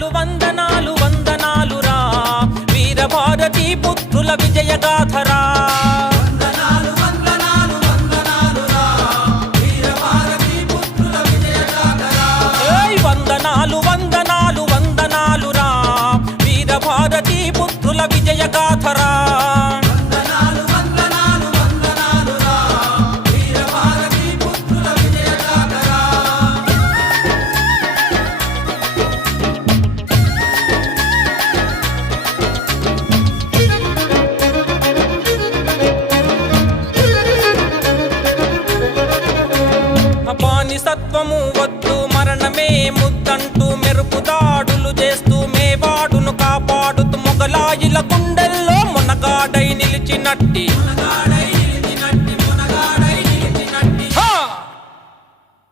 వందనాలు వందనాలు వందనాలురా వీరభారతి పుత్రుల విజయగాథరా వందనాలు వందనాలు వందనాలురా వీరభారతి పుత్రుల విజయగాథరా వందనాలు వందనాలు వందనాలురా వీరభారతి పుత్రుల విజయగాథరా సత్వము వద్దు మరణమే ముద్దంటూ మెరుపు దాడులు చేస్తూ మేవాడును కాపాడుతూ మొగలాయిల గుండెల్లో మునగాడై నిలిచినట్టి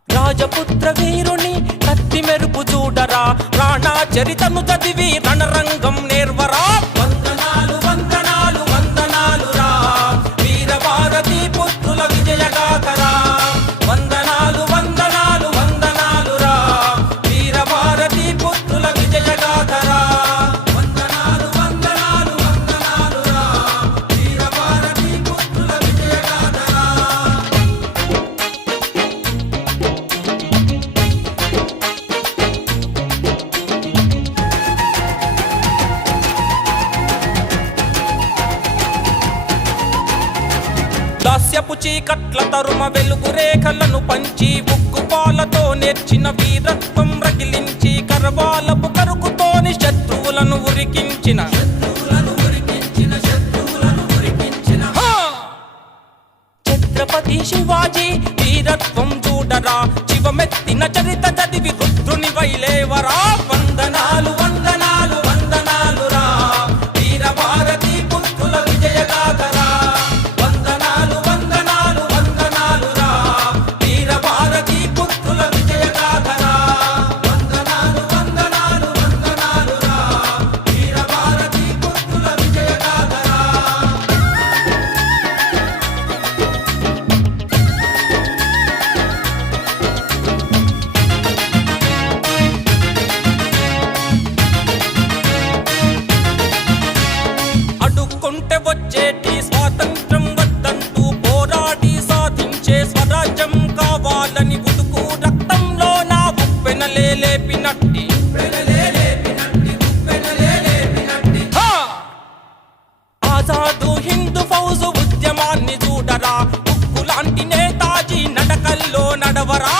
రాజపుత్ర వీరుని కత్తి మెరుపు చూడరా రాణా చరితను చదివి రణరంగం నేర్వరా వందనాలు వందనాలు వందనాలురా వీరభారతి పుత్రుల విజయగాథరా వందనాలు వందనాలు వందనాలురా వీరభారతి పుత్రుల విజయగాథరా వందనాలు వందనాలు వందనాలురా వీరభారతి పుత్రుల విజయగాథరా దాస్యపు చీకట్ల తరుమ వెలుగు రేఖలను పంచి ఉక్కుపాలతో నేర్చిన వీరత్వం రగిలించి కరవాలపు కరుకుతోని శత్రువులను ఉరికించిన ఛత్రపతి శివాజీ వీరత్వం చూడరా శివమెత్తిన చరిత చదివి రుద్రుని వైలేవరా వందనాలు వందనాలు వందనాలురా వీరభారతి పుత్రుల విజయగాథరా వందనాలు వందనాలు వందనాలురా వీరభారతి పుత్రుల విజయగాథరా వందనాలు వందనాలు వందనాలురా వీరభారతి పుత్రుల విజయగాథరా అడుక్కుంటే వచ్చేటి స్వాతంత్రం వద్దంటూ పోరాడి సాధించే స్వరాజ్యం కావాలని ఉడుకు రక్తంలో నా ఉప్పెనలేపినట్టి ఆజాదు హిందూ ఫౌజు ఉద్యమాన్ని చూడరా ఉక్కు లాంటి నేతాజీ నడకల్లో నడవరా